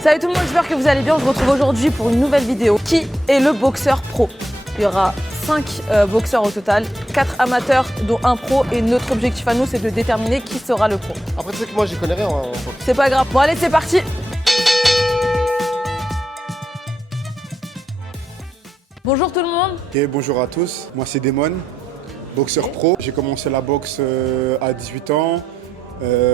Salut tout le monde, j'espère que vous allez bien. On se retrouve aujourd'hui pour une nouvelle vidéo. Qui est le boxeur pro? Il y aura 5 boxeurs au total, 4 amateurs dont un pro, et notre objectif à nous c'est de déterminer qui sera le pro. Après tu sais que moi j'y connais rien en boxe. C'est pas grave. Bon allez, c'est parti. Bonjour tout le monde. Ok, bonjour à tous, moi c'est Damon, boxeur pro. J'ai commencé la boxe à 18 ans,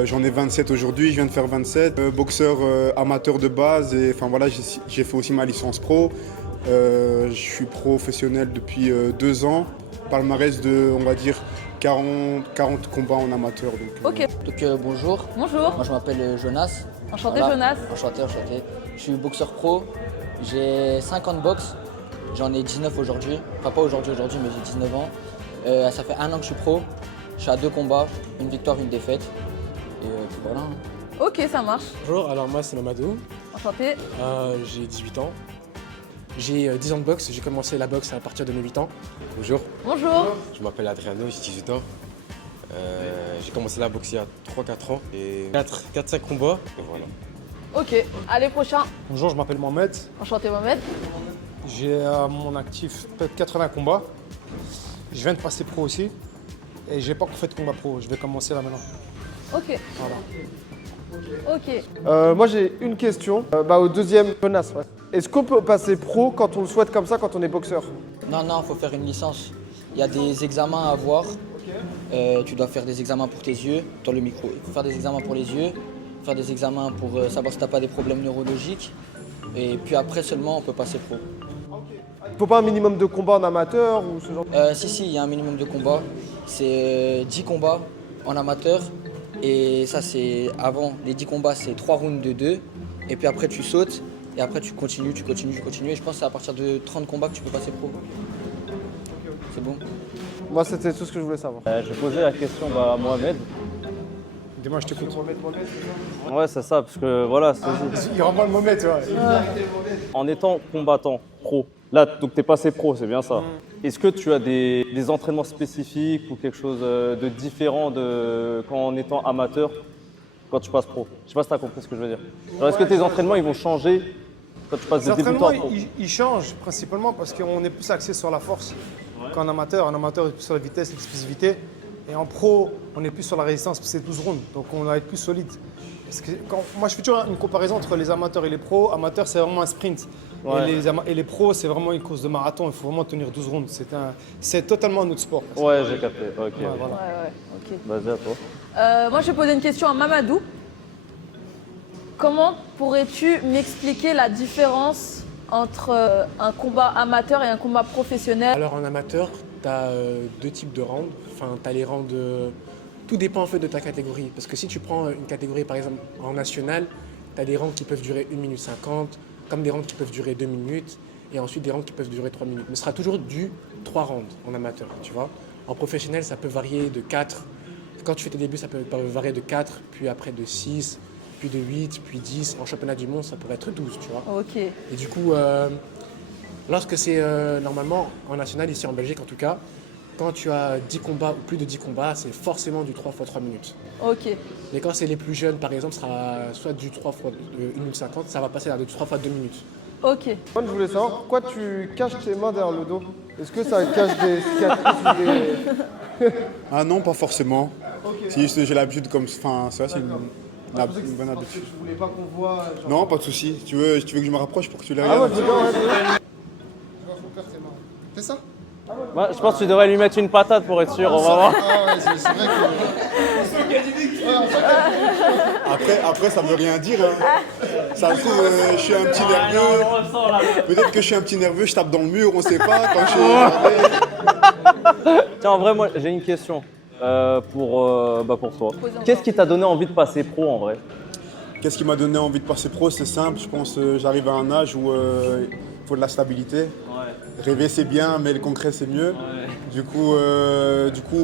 j'en ai 27 aujourd'hui, je viens de faire 27. Boxeur amateur de base et enfin voilà, j'ai fait aussi ma licence pro. Je suis professionnel depuis 2 ans, palmarès de on va dire 40 combats en amateur. Ok. Bonjour. Bonjour. Moi je m'appelle Jonas. Enchanté Voilà. Jonas. Enchanté. Je suis boxeur pro. J'ai 5 ans de boxe. J'en ai 19 aujourd'hui. Enfin pas aujourd'hui, mais j'ai 19 ans. Ça fait 1 an que je suis pro. Je suis à 2 combats, une victoire, une défaite. Et puis voilà. Ok, ça marche. Bonjour, alors moi c'est Mamadou, Enchanté. j'ai 18 ans. J'ai 10 ans de boxe, j'ai commencé la boxe à partir de mes 8 ans. Bonjour, Bonjour. je m'appelle Adriano, j'ai 18 ans. J'ai commencé la boxe il y a 3-4 ans et 4-5 combats. Et voilà. Ok, allez prochain. Bonjour, je m'appelle Mohamed. Enchanté Mohamed. J'ai à mon actif peut-être 80 combats. Je viens de passer pro aussi. Et j'ai pas encore fait de combat pro. Je vais commencer là maintenant. Ok. Voilà. Ok. Moi j'ai une question, au deuxième Jonas. Ouais. Est-ce qu'on peut passer pro quand on le souhaite comme ça, quand on est boxeur? Non, faut faire une licence. Il y a des examens à avoir. Tu dois faire des examens pour tes yeux, dans le micro. Il faut faire des examens pour les yeux, faire des examens pour savoir si tu n'as pas des problèmes neurologiques. Et puis après seulement on peut passer pro. Il faut pas un minimum de combats en amateur ou ce genre? Si, il y a un minimum de combats. C'est 10 combats en amateur. Et ça, c'est avant. Les 10 combats, c'est 3 rounds de 2. Et puis après, tu sautes. Et après, tu continues. Et je pense que c'est à partir de 30 combats que tu peux passer pro. C'est bon? Moi c'était tout ce que je voulais savoir. Je posais la question à Mohamed. Dis-moi, je t'écoute. Ouais, c'est ça, parce que voilà, Il renvoie le moment, tu vois. en étant combattant pro, là, donc t'es passé pro, c'est bien ça. Est-ce que tu as des entraînements spécifiques ou quelque chose de différent qu'en étant amateur quand tu passes pro? Je sais pas si tu as compris ce que je veux dire. Alors, est-ce que tes entraînements ils vont changer quand tu passes de Les débutant entraînements, à pro? ils changent principalement parce qu'on est plus axé sur la force qu'en amateur. En amateur, on est plus sur la vitesse, l'explosivité. Et en pro, on est plus sur la résistance, parce que c'est 12 rounds, donc on va être plus solide. Parce que moi, je fais toujours une comparaison entre les amateurs et les pros. Amateurs, c'est vraiment un sprint. Ouais. Et les pros, c'est vraiment une course de marathon. Il faut vraiment tenir 12 rounds. C'est totalement un autre sport. Ouais, j'ai capté. Ok. Ouais, voilà. Ouais, ok. Vas-y, à toi. Moi je vais poser une question à Mamadou. Comment pourrais-tu m'expliquer la différence entre un combat amateur et un combat professionnel? Alors en amateur, tu as 2 types de rounds. Enfin, tu as les rounds. Tout dépend en fait de ta catégorie. Parce que si tu prends une catégorie par exemple en national, tu as des rounds qui peuvent durer 1 minute 50, comme des rounds qui peuvent durer 2 minutes, et ensuite des rounds qui peuvent durer 3 minutes. Mais ce sera toujours du 3 rounds en amateur, tu vois. En professionnel, ça peut varier de 4. Quand tu fais tes débuts, ça peut varier de 4, puis après de 6, puis de 8, puis 10. En championnat du monde, ça pourrait être 12, tu vois. Ok. Et du coup, lorsque c'est normalement en national, ici en Belgique en tout cas, quand tu as 10 combats ou plus de 10 combats, c'est forcément du 3 x 3 minutes. Ok. Mais quand c'est les plus jeunes, par exemple, ce sera soit du 3 x 1 minute 50, ça va passer à du 3 x 2 minutes. Ok. Moi je voulais savoir pourquoi tu caches tes mains derrière le dos. Est-ce que ça cache des cicatrices ou des... Ah non, pas forcément. C'est juste que j'ai l'habitude comme... Enfin, ça c'est une bonne habitude. Je voulais pas qu'on voit... genre- Non, pas de souci. Tu veux que je me rapproche pour que tu les Ah regardes? ouais, je veux bien, ouais. Faut faire tes mains. Fais ça? Ouais, je pense que tu devrais lui mettre une patate pour être sûr, on va voir. Ah ouais, c'est vrai que... Après, ça veut rien dire. Hein. Ça se trouve, je suis un petit nerveux. Peut-être que je suis un petit nerveux, je tape dans le mur, on sait pas. Quand je suis énervé. Tiens, en vrai, moi, j'ai une question pour toi. Qu'est-ce qui t'a donné envie de passer pro en vrai? Qu'est-ce qui m'a donné envie de passer pro? C'est simple, je pense j'arrive à un âge où il faut de la stabilité. Rêver c'est bien, mais le concret c'est mieux. Du coup,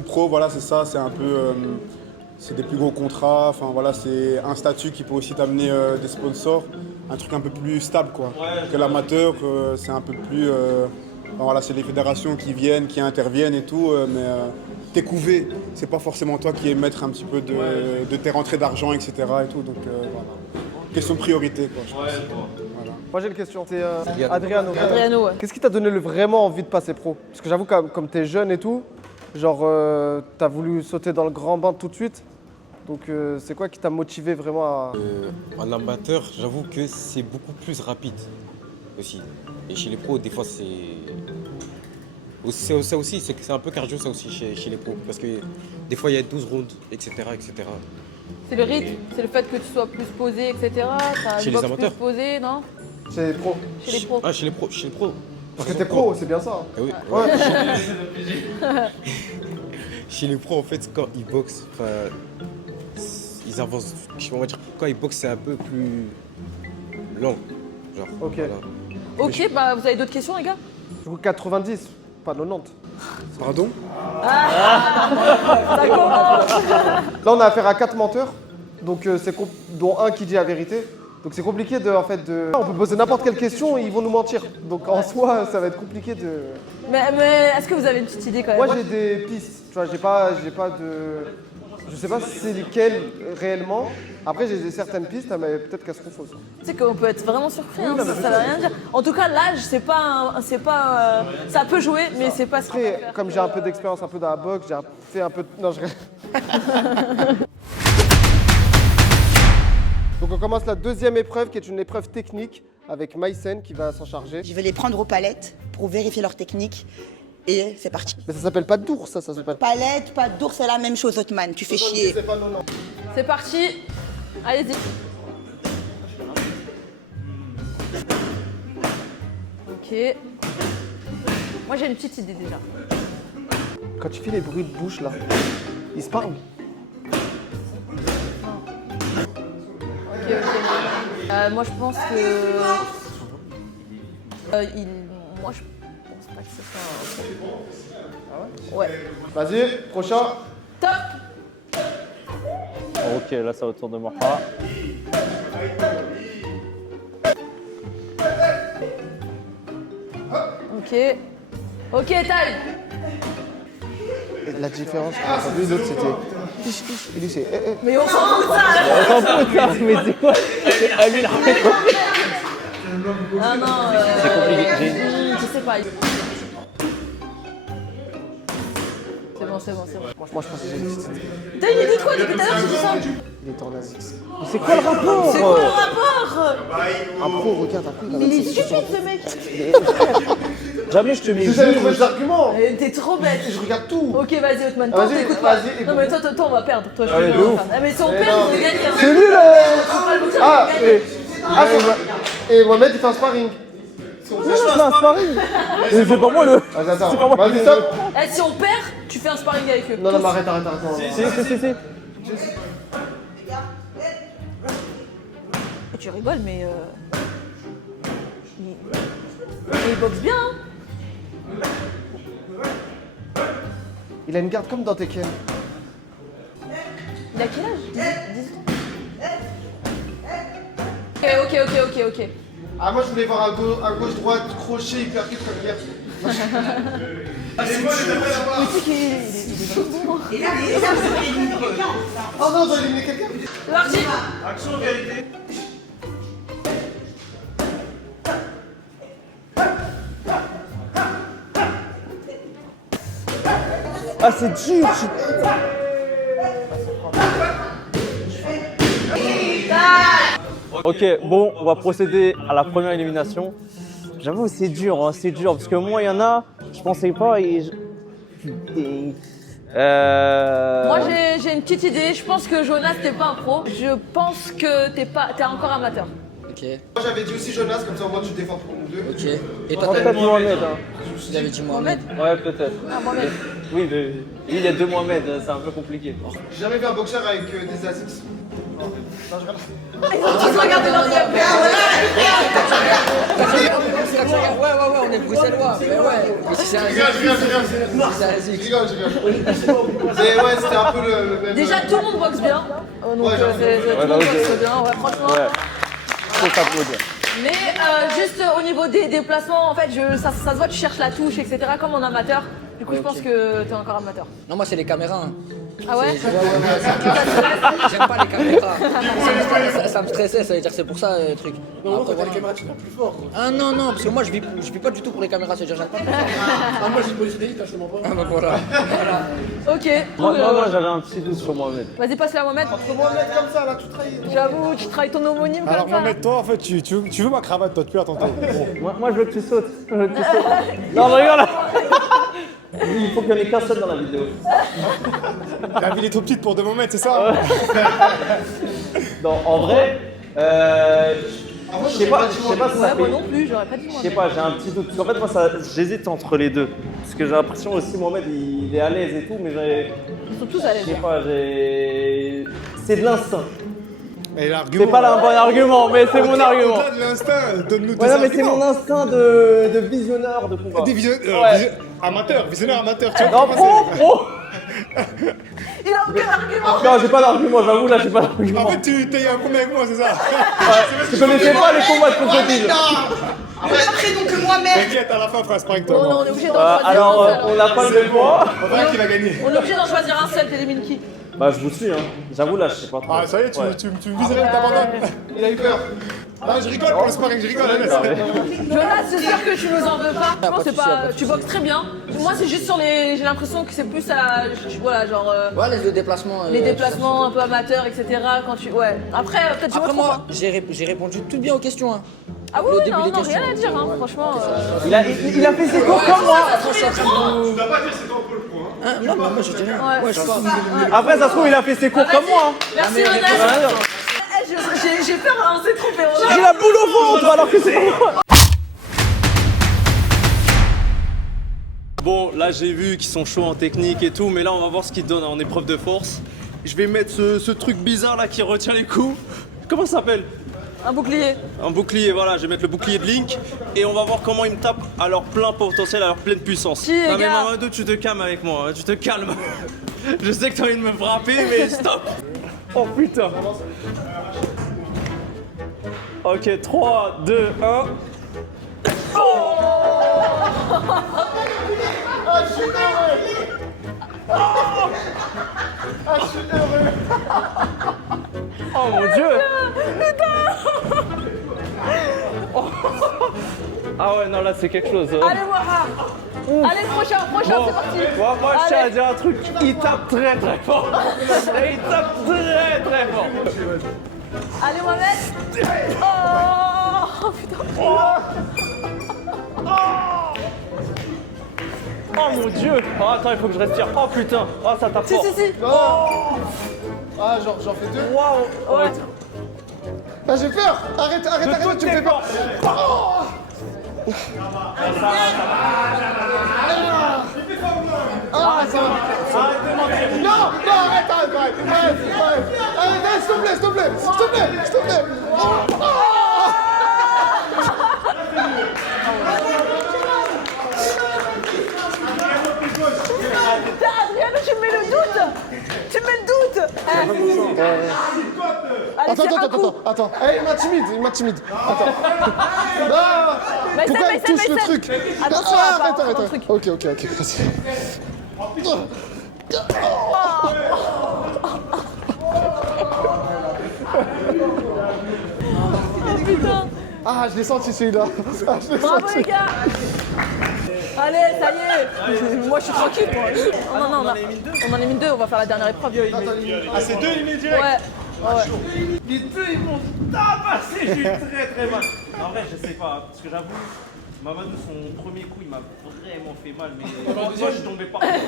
pro, voilà, c'est ça, c'est un peu, c'est des plus gros contrats. Enfin voilà, c'est un statut qui peut aussi t'amener des sponsors, un truc un peu plus stable quoi. Que l'amateur, c'est un peu plus, enfin, voilà, c'est les fédérations qui viennent, qui interviennent et tout, mais t'es couvé. C'est pas forcément toi qui es maître un petit peu de tes rentrées d'argent, etc. et tout. Donc voilà. question de priorité, quoi, je pense. Moi j'ai une question, c'est Adriano. Adriano, ouais. Qu'est-ce qui t'a donné vraiment envie de passer pro? Parce que j'avoue, comme t'es jeune et tout, genre t'as voulu sauter dans le grand bain tout de suite. Donc c'est quoi qui t'a motivé vraiment à... En amateur, j'avoue que c'est beaucoup plus rapide aussi. Et chez les pros, des fois, ça aussi, c'est un peu cardio ça aussi chez les pros. Parce que des fois, il y a 12 rounds, etc. etc. C'est le rythme, c'est le fait que tu sois plus posé, etc. T'as Chez une les boxe amateurs. plus posée, non? Chez les pros. Chez les pros. Ah, chez les pros. Parce que t'es pro, c'est bien ça. Ah oui, Ouais. Chez les pros, en fait, quand ils boxent, ils avancent. On va dire quand ils boxent, c'est un peu plus lent. Genre, Ok. voilà. Ok, bah vous avez d'autres questions, les gars? Du coup 90, pas 90. Pardon? Ça commence. Là on a affaire à 4 menteurs, donc dont un qui dit la vérité. Donc c'est compliqué en fait de... On peut poser n'importe quelle question et ils vont nous mentir. Donc en soi, ça va être compliqué de... Mais est-ce que vous avez une petite idée quand même? Moi j'ai des pistes, tu vois, j'ai pas de... Je sais pas si c'est lesquelles réellement. Après j'ai certaines pistes, mais peut-être qu'elles seront fausses. Tu sais qu'on peut être vraiment surpris, hein, ça veut rien dire. En tout cas, l'âge, ça peut jouer, mais c'est pas ce qui va Après, faire. comme j'ai un peu d'expérience un peu dans la boxe, j'ai fait un peu... Non, je... Donc on commence la deuxième épreuve qui est une épreuve technique avec Maïsen qui va s'en charger. Je vais les prendre aux palettes pour vérifier leur technique. Et c'est parti. Mais ça s'appelle pas d'ours, ça s'appelle... Palette, pas d'ours, c'est la même chose, Otman. Tu fais chier. C'est pas non. C'est parti, allez-y. Ok. Moi j'ai une petite idée déjà. Quand tu fais les bruits de bouche là, ils se parlent. Ok, ok. Moi je pense que. Moi je pense pas que ce soit un. Ouais. Vas-y, prochain. Top. Ok, là, ça va autour de moi. Ok. Ok, taille. Et la différence entre lui et l'autre c'était... Et lui c'est... Mais on s'en fout de ça. Hein. Mais c'est quoi? Ah, lui, il a fait quoi? Ah non, C'est compliqué. je sais pas. C'est bon. Moi je pense que j'ai une petite idée. T'as une idée de quoi depuis tout à l'heure, tu dis ça? Il est en Azix. C'est quoi le rapport? C'est quoi le rapport? Un pro, regarde, un pro, il a Mais il est 26. stupide ce mec. Jamais je te mets J'essaie de trouver des arguments. T'es trop bête. Je regarde tout. Ok, vas-y, Otman, Ah, toi, vas-y, t'écoutes pas. vas-y, Non, mais toi, on va perdre. Toi, je Allez, te de dis, on va ouf. perdre. Ah, mais si on Mais perd, non. il veut gagner. Hein. C'est nul Faut pas le boxer, Ah, il veut gagner. et Mohamed il fait un sparring. je fais un sparring. Mais c'est pas moi le. Vas-y, attends. Vas-y, stop. Eh, si on perd, tu fais un sparring avec eux. Non, mais arrête. Non. Si. Tu rigoles, mais il boxe bien. Hein. Il a une garde comme dans Tekken. Il a quel âge? 18 ans. Ok. Ah, moi je voulais voir un gauche-droite, crochet, hyper vite comme hier. Mais tu sais qu'il est bon. Oh non, on doit éliminer quelqu'un. C'est parti. Ah, c'est dur. Ok, bon, on va procéder à la première élimination. J'avoue, c'est dur, parce que moi, il y en a, je pensais pas Moi j'ai une petite idée. Je pense que Jonas t'es pas un pro. Je pense que t'es encore amateur. Ok, Moi j'avais dit aussi Jonas, comme ça au moins tu défends pour nous deux. ok. Et toi, Peut-être Mohamed. Hein. tu avais dit Mohamed. Ouais, peut-être. Ah, Mohamed. Oui, mais il y a deux Mohamed, c'est un peu compliqué. J'ai jamais vu un boxeur avec des Asics. Non, je regarde. Ils ont tous regardé dans les Ouais, on est bruxellois. Mais ouais. Mais si c'est un Je rigole. Mais ouais, c'était un peu le même. Déjà tout le monde boxe bien. Donc Ouais, tout le monde boxe bien. Ouais, franchement. Ouais. Faut s'applaudir. Mais juste au niveau des déplacements, en fait, ça se voit, tu cherches la touche, etc. Comme en amateur. Du coup, je pense que t'es encore amateur. Non, moi, c'est les caméras. Hein. Ah ouais? J'aime pas les caméras. Ça me stressait, ça veut dire c'est pour ça le truc. Non, Après, quand t'as voilà. les caméras, tu fais plus fort. Quoi. Ah non, non, parce que moi je vis pas du tout pour les caméras, c'est-à-dire j'aime pas. Ah, moi, j'ai policier d'élite, je te mens pas. Ah bah voilà. Ok. Moi, j'avais un petit doute sur Mohamed. Vas-y, passe-la à Mohamed. Mohamed comme ça, là, tu trahis. J'avoue, tu trahis ton homonyme Alors, comme ça. Mohamed, toi, en fait, tu veux ma cravate, toi, depuis à ton tour. Moi, je veux que tu sautes. Je veux que tu sautes. Non, mais regarde. Il faut qu'il y en ait qu'un seul dans la vidéo. La ville est trop petite pour 2 Mohamed, c'est ça? Non, en vrai, je sais pas si ça Ouais, moi fait. non plus, j'aurais pas dit Je sais Mohamed. pas, j'ai un petit doute. Parce qu'en fait, moi, j'hésite entre les deux. Parce que j'ai l'impression aussi, Mohamed, il est à l'aise et tout, mais Ils sont tous à je l'aise. sais pas, c'est de l'instinct. Et l'argument. C'est pas un bon argument, mais c'est mon argument. Au-delà de l'instinct, donne-nous tes Ouais, non, mais c'est arguments. mon instinct de visionneur de combat. Des Ouais. amateurs, visionnaires amateurs, tu vois. Non, comment pro. Il a aucun argument. Non, j'ai pas d'argument, j'avoue, là, j'ai pas d'argument. En fait, tu t'es un combat avec moi, c'est ça? Je connaissais pas les combats de crocodile. Même prénom que moi-même. T'inquiète, à la fin, on fera sparring avec Non, toi. on est obligé d'en choisir Alors, un seul. on n'a pas le même poids. On verra qui va gagner. On est obligé d'en choisir un seul, t'élimines qui? Bah, je vous suis, hein. J'avoue, là, je sais pas trop. Ah, ça y est, Ouais. tu me viserais, t'abandonnes. Il a eu peur. Ah, je rigole pour le sparring, je rigole, laisse. Jonas, j'espère que tu nous en veux pas. Franchement, pas de c'est souci, pas. pas de Tu boxes très bien. Moi, c'est juste sur les. J'ai l'impression que c'est plus à. Voilà, genre. Ouais, les déplacements. Les déplacements un peu amateurs, etc. Quand tu. Ouais. Après, peut-être tu Après me trompes, moi, j'ai répondu tout bien aux questions. Hein. Ah oui, au oui, début non, des non, questions. rien à dire, hein. Franchement. Il a fait ses cours comme moi. Hein, non, bah, moi je dis rien. Ouais. Ouais, je sais pas. Après, ça se trouve, il a fait ses cours comme moi. Merci, Jonas. J'ai peur, hein, on s'est trompé. J'ai la boule au ventre alors que c'est pas moi. Bon, là j'ai vu qu'ils sont chauds en technique et tout, mais là on va voir ce qu'ils donnent en épreuve de force. Je vais mettre ce truc bizarre là qui retient les coups. Comment ça s'appelle? Un bouclier. Un bouclier, voilà, je vais mettre le bouclier de Link et on va voir comment ils me tapent à leur plein potentiel, à leur pleine puissance. Si, les Non mais gars. Mamadou, tu te calmes avec moi, hein, tu te calmes. Je sais que t'as envie de me frapper, mais stop. Oh putain. Ok, 3, 2, 1. Oh mon dieu! Oh. Ah ouais, non, là c'est quelque chose. Allez, voir. Allez, prochain, Bon, c'est parti. moi je tiens à Allez. dire un truc, il tape très très fort. Et il tape très très fort. Allez, Mohamed. Oh, putain. Oh mon dieu! Oh, attends, il faut que je respire. Oh putain! Oh, ça tape Si, fort. si, si. Ah, j'en fais 2. Waouh! Ouais. Ah, j'ai peur. Arrête, tu me fais peur. Ah, ça va. Non, arrête. Arrête, s'il te plaît. Adrien, tu me mets le doute. Allez, tire un coup. Attends. Eh, il m'intimide. Attends. Non. Pourquoi il touche le truc? Attention, Arrête. un truc. Ok, vas-y. Putain. Ah, je l'ai senti celui-là. Bravo, les gars. Allez, ça y est. Moi, je suis tranquille, moi. Non, on en a mis 2. On va faire la dernière épreuve. Ah, c'est 2 éliminés direct. Ouais. Les deux, ils m'ont tabassé, j'ai eu très très mal. En vrai, je sais pas, parce que j'avoue, Mamadou, son premier coup, il m'a vraiment fait mal, mais moi, je suis tombé par terre.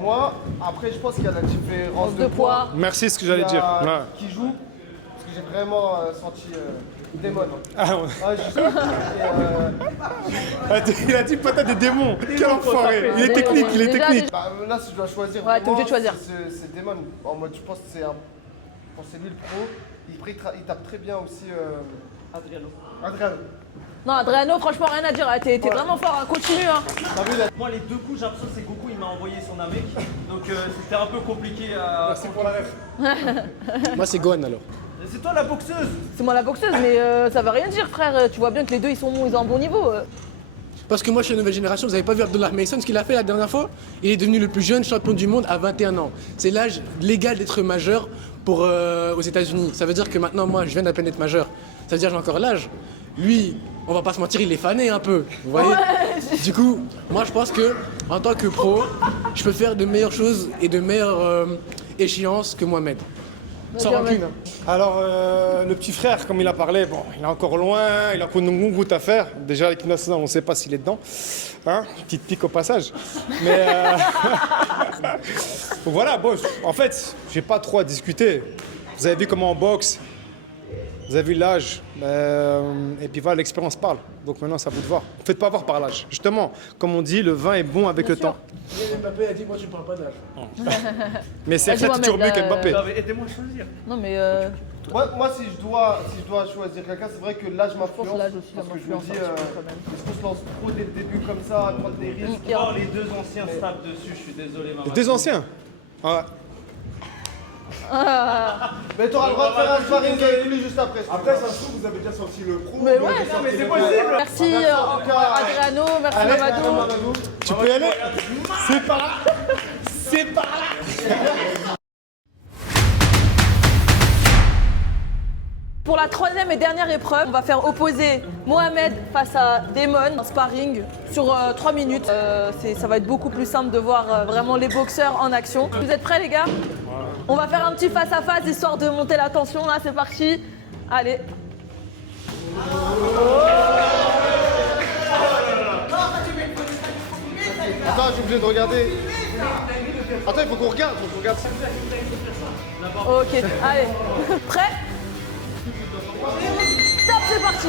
Moi, après, je pense qu'il y a la différence De poids. Merci, ce que j'allais dire. Ouais. Qui joue, parce que j'ai vraiment senti démon. Ah, ouais. Ah, je sais. Il a dit patate des démons. Quel enfoiré. Il est technique, Déjà, Bah, là, si je dois choisir, Ouais, pour t'es obligé de choisir. C'est démon. En mode, je pense que c'est lui le pro. Il tape très bien aussi. Adriano. Adriano. Non, Adriano, franchement, rien à dire. T'es vraiment fort. Hein. Continue. Hein. Moi, les deux coups, j'ai l'impression que c'est Goku, il m'a envoyé son Namek, donc c'était un peu compliqué à. Merci pour la ref. Moi, c'est Gohan alors. C'est toi la boxeuse! C'est moi la boxeuse, mais ça veut rien dire, frère. Tu vois bien que les deux, ils ont un bon niveau. Parce que moi, je suis la nouvelle génération, vous n'avez pas vu Abdullah Mason, ce qu'il a fait la dernière fois? Il est devenu le plus jeune champion du monde à 21 ans. C'est l'âge légal d'être majeur aux États-Unis. Ça veut dire que maintenant, moi, je viens d'à peine d'être majeur. Ça veut dire que j'ai encore l'âge. Lui, on va pas se mentir, il est fané un peu, vous voyez. Du coup, moi, je pense que en tant que pro, je peux faire de meilleures choses et de meilleures échéances que Mohamed. Sans rancune. Hein. Alors, le petit frère, comme il a parlé, bon, il est encore loin, il a encore une route à faire. Déjà, l'équipe nationale, on ne sait pas s'il est dedans. Hein, petite pique au passage. Mais donc voilà, bon, en fait, j'ai pas trop à discuter. Vous avez vu comment on boxe, vous avez vu l'âge, et puis voilà, l'expérience parle. Donc maintenant, c'est à vous de voir. Ne faites pas voir par l'âge. Justement, comme on dit, le vin est bon avec le temps. Mbappé a dit, moi, tu ne parles pas d'âge. Mais c'est Vas-y, toujours mieux qu'Mbappé. Aidez-moi à choisir. Non mais Moi, si je dois choisir quelqu'un, c'est vrai que l'âge je pense que m'influence. l'âge aussi Parce que je me m'influence dis, un petit peu quand même. est-ce qu'on se lance trop dès le début comme ça, à prendre des risques? Oh, les deux anciens se tapent dessus, je suis désolé, maman. Des anciens. Ouais. Mais t'auras le droit de faire un sparring avec lui juste après. Après, ça se trouve, vous avez déjà sorti le pro. Mais ouais, non, mais c'est possible. Merci Adriano, merci Mamadou. Tu peux y aller? C'est par là. C'est par là. Pour la troisième et dernière épreuve, on va faire opposer Mohamed face à Damon en sparring sur 3 minutes. Ça va être beaucoup plus simple de voir vraiment les boxeurs en action. Vous êtes prêts les gars? On va faire un petit face à face histoire de monter la tension. Là c'est parti. Allez. Attends, j'ai obligé de regarder. Attends, il faut qu'on regarde, Ok, allez. Prêt? Top, c'est parti.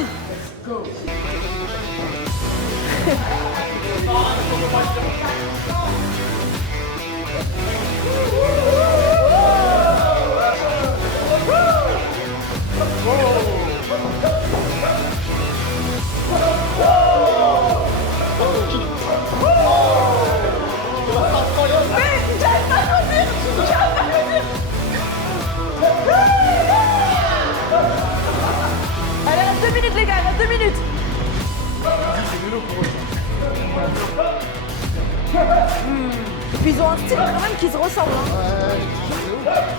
Allez, reste 2 minutes les gars, reste 2 minutes. Et puis ils ont un style quand même qui se ressemble. Hein.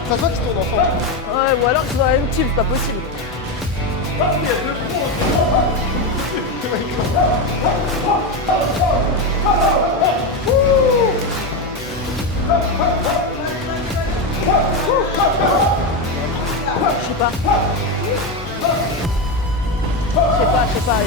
Ça se voit qu'ils tournent ensemble. Ouais, ou alors qu'ils ont la même team, c'est pas possible. Je sais pas. En tout cas.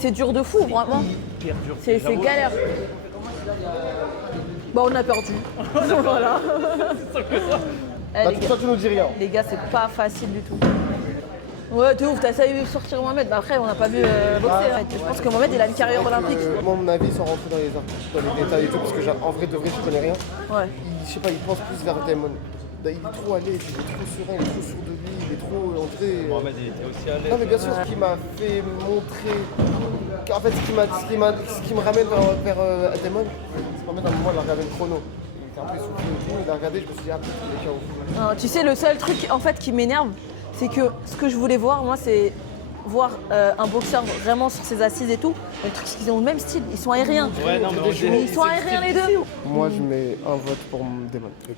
C'est dur de fou, vraiment. C'est galère. Bon, on a perdu. Voilà. Bah, toi, tu nous dis rien. Les gars, c'est pas facile du tout. Ouais, t'es ouf, t'as essayé de sortir Mohamed. Bah après, on n'a pas vu boxer. Hein. Je pense que Mohamed, il a une carrière olympique. Moi, à mon avis, sans rentrer dans les détails et tout, parce que en vrai de vrai, je connais rien. Ouais. Je sais pas, il pense plus vers Damon. Il est trop à l'aise, il est trop serein, il est trop sûr de lui, il est trop entré. Mohamed, il était aussi à l'aise. Non, mais bien sûr, ce qui m'a fait montrer. En fait, ce qui me ramène vers Damon, c'est qu'en fait, à un moment, il a regardé le chrono. Il était un peu essoufflé et tout, il a regardé, je me suis dit, ah putain, il est KO. Non, tu sais, le seul truc en fait qui m'énerve, c'est que ce que je voulais voir, moi, c'est voir un boxeur vraiment sur ses assises et tout. Mais le truc, c'est qu'ils ont le même style, ils sont aériens. Ouais, non, mais Ils sont aériens les deux. Moi, je mets un vote pour Damon. Ok.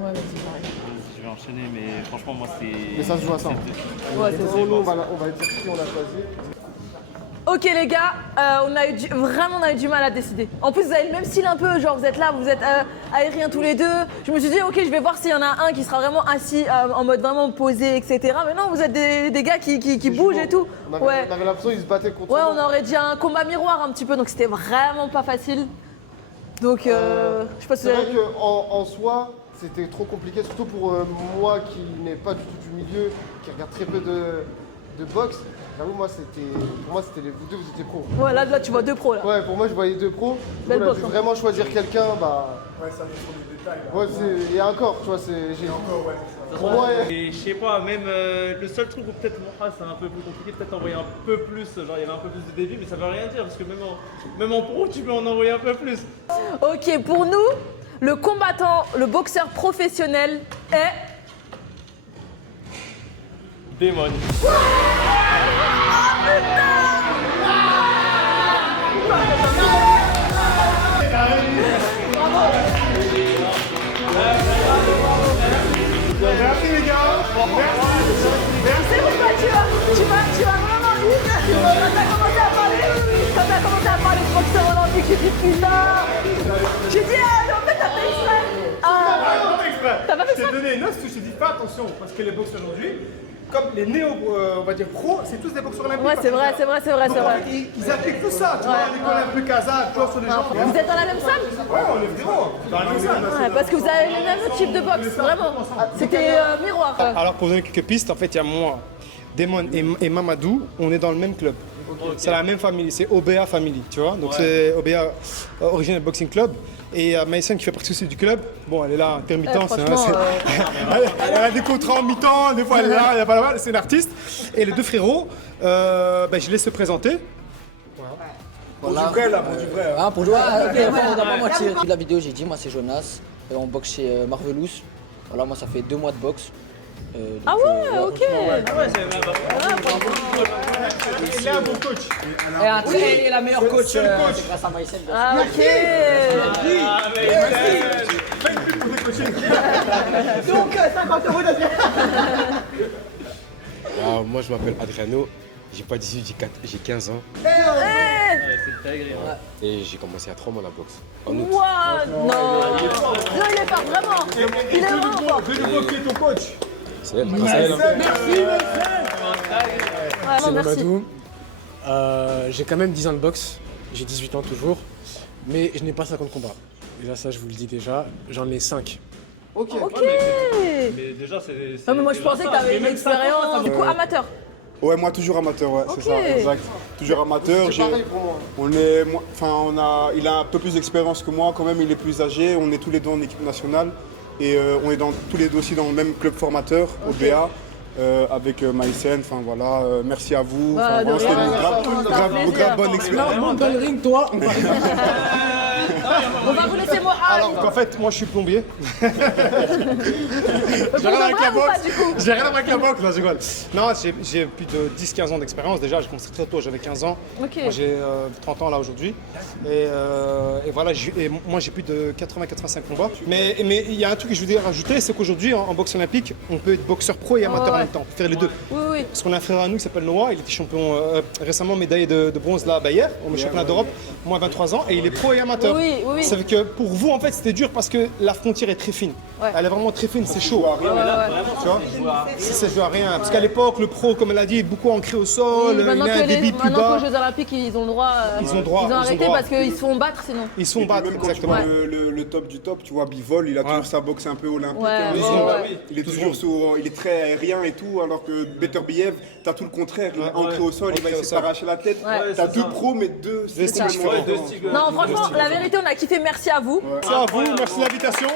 Ouais, vas-y, pareil. je vais enchaîner, mais franchement, moi, c'est. Mais ça se joue à ça. Ouais, c'est ça. On va dire qui on a choisi. Ok les gars, on a eu du mal à décider. En plus vous avez le même style un peu, genre vous êtes là, vous êtes aériens tous les deux. Je me suis dit ok je vais voir s'il y en a un qui sera vraiment assis en mode vraiment posé, etc. Mais non vous êtes des gars qui bougent et tout. On avait l'impression qu'ils se battaient contre Ouais nous. on aurait dit un combat miroir un petit peu, donc c'était vraiment pas facile. Donc je sais pas si C'est vrai qu'en soi c'était trop compliqué, surtout pour moi qui n'ai pas du tout du milieu, qui regarde très peu de boxe, j'avoue, pour moi, c'était vous deux, vous étiez pros. Ouais, là, tu vois 2 pros là. Ouais, pour moi, je voyais 2 pros. Belle On a boxe, dû hein. vraiment choisir quelqu'un, bah. Ouais, ça dépend des détails. Ouais, et encore, tu vois, j'ai. Encore, ouais. Pour moi, Et je sais pas, même le seul truc où peut-être moi c'est un peu plus compliqué, peut-être envoyer un peu plus, genre il y avait un peu plus de débit, mais ça veut rien dire parce que même en pro tu peux en envoyer un peu plus. Ok, pour nous, le combattant, le boxeur professionnel est... Démon. Merci les gars. C'est pourquoi tu vas vraiment vite. Quand t'as commencé à parler de boxeur olympique, j'ai dit putain. J'ai dit, ah, mais en fait, t'as fait exprès. T'as pas fait Je t'ai exprès. donné une astuce, je t'ai dit fais attention parce que les boxeurs aujourd'hui, comme les néo, on va dire pros, c'est tous des boxeurs olympiques. Ouais, c'est vrai. Donc, en fait, ils appliquent tout ça, tu vois, l'école un peu kazakh, tu vois, sur les gens. Vous êtes dans la même salle? Ouais, on est frérot. Dans la même salle. Ouais, parce que vous avez le même type de boxe, vraiment. C'était miroir. Alors pour vous donner quelques pistes, en fait, il y a moi, Damon et Mamadou, on est dans le même club. C'est la même famille, c'est OBA Family, tu vois. Donc c'est OBA Original Boxing Club. Et Maïson qui fait partie aussi du club, bon elle est là intermittence, elle a des contrats en mi-temps, des fois elle est là, il n'y a pas la balle, c'est une artiste. Et les deux frérots, je laisse se présenter. Voilà. Pour du vrai là, pour du vrai. Ah, pour jouer, on n'a pas mentir. Vu la vidéo, j'ai dit, moi c'est Jonas, on boxe chez Marvelous. Voilà, moi ça fait 2 mois de boxe. Ah ouais, ok. Il est un bon coach. Et après, elle est la meilleure coach, c'est grâce à Maïsen. Ah ok. Donc, 50 € d'assiette. Alors, moi, je m'appelle Adriano. J'ai pas 18, j'ai 15 ans. C'est agréable. Et j'ai commencé à 3 mois la boxe. En août. Ouah, non. Non, il est fort, vraiment. Il est vraiment fort. Je vais bloquer ton coach. C'est elle, grâce à elle. Vraiment, merci. Mamadou. J'ai quand même 10 ans de boxe. J'ai 18 ans toujours. Mais je n'ai pas 50 combats. Déjà, ça, je vous le dis déjà. J'en ai 5. Ok. Mais déjà c'est. Non, mais moi je pensais que t'avais une expérience. Du coup, amateur. Ouais, moi toujours amateur, ouais, Ok. c'est ça, exact. Toujours amateur. C'est pareil pour moi. Il a un peu plus d'expérience que moi, quand même, il est plus âgé. On est tous les deux en équipe nationale et on est tous les deux aussi dans le même club formateur, OBA. Avec Maïsen, enfin voilà, merci à vous. Bah, Enfin, de c'était rien, une grave bonne expérience. Monte dans le ring, toi. On va vous laisser moi. Alors en fait, moi je suis plombier. J'ai rien avec la boxe. J'ai rien avec la boxe, là je rigole. Non, j'ai plus de 10-15 ans d'expérience déjà, j'ai commencé très tôt, j'avais 15 ans. Ok. Moi j'ai 30 ans là aujourd'hui. Et voilà, moi j'ai plus de 80-85 combats. Mais il y a un truc que je voudrais rajouter, c'est qu'aujourd'hui en boxe olympique, on peut être boxeur pro et amateur en même temps, on peut faire les deux. Oui. Parce qu'on a un frère à nous qui s'appelle Noah, il était champion récemment médaillé de bronze là à Bayer, au championnat d'Europe, moins 23 ans, et il est pro et amateur. Oui. Ça veut que pour vous en fait c'était dur parce que la frontière est très fine. Ouais. Elle est vraiment très fine, c'est chaud. Ouais. Tu vois, ça joue à rien. Parce qu'à l'époque, le pro, comme elle a dit, est beaucoup ancré au sol, il a un débit plus Maintenant bas. qu'aux Jeux Olympiques, ils ont le droit. Ils ont droit, Ils ont arrêté parce qu'ils se font battre sinon. Ils sont battre, Même quand tu exactement. vois le top du top, tu vois, Bivol, il a toujours sa boxe un peu olympique. Ouais, hein. ouais. Il est toujours il est très aérien et tout, alors que Beterbiev, t'as tout le contraire. Il est ancré au sol, il va essayer de s'arracher la tête. Ouais, T'as deux pros, mais deux styles complètement différents. Non, franchement, la vérité, on a kiffé. Merci à vous. Merci à vous, merci de l'invitation.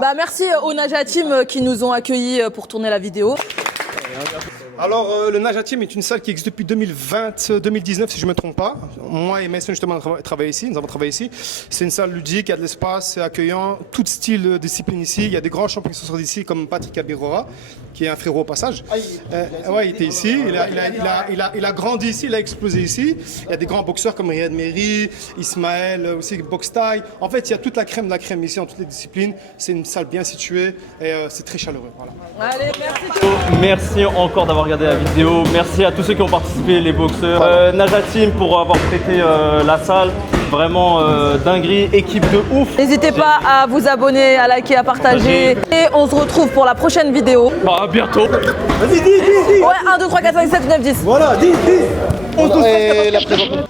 Bah, merci au Naja Team qui nous ont accueillis pour tourner la vidéo. Alors, le Naja Team est une salle qui existe depuis 2020-2019, si je ne me trompe pas. Moi et Mason, justement, nous avons travaillé ici. C'est une salle ludique, il y a de l'espace, c'est accueillant, tout style de discipline ici. Il y a des grands champions qui sont sortis d'ici, comme Patrick Abirora, qui est un frérot au passage. Il était ici, il a grandi ici, il a explosé ici. Il y a des grands boxeurs comme Riyad Meri, Ismaël, aussi boxe taille. En fait, il y a toute la crème de la crème ici, en toutes les disciplines. C'est une salle bien située et c'est très chaleureux. Voilà. Allez, merci. Merci encore d'avoir regardé la vidéo. Merci à tous ceux qui ont participé, les boxeurs. Naja Team pour avoir prêté la salle. Vraiment dinguerie, équipe de ouf. N'hésitez pas à vous abonner, à liker, à partager. Et on se retrouve pour la prochaine vidéo. Bah, à bientôt. Vas-y, dis. Ouais, 1, 2, 3, 4, 5, 6, 7, 8, 9, 10. Voilà, dis. On se la présente.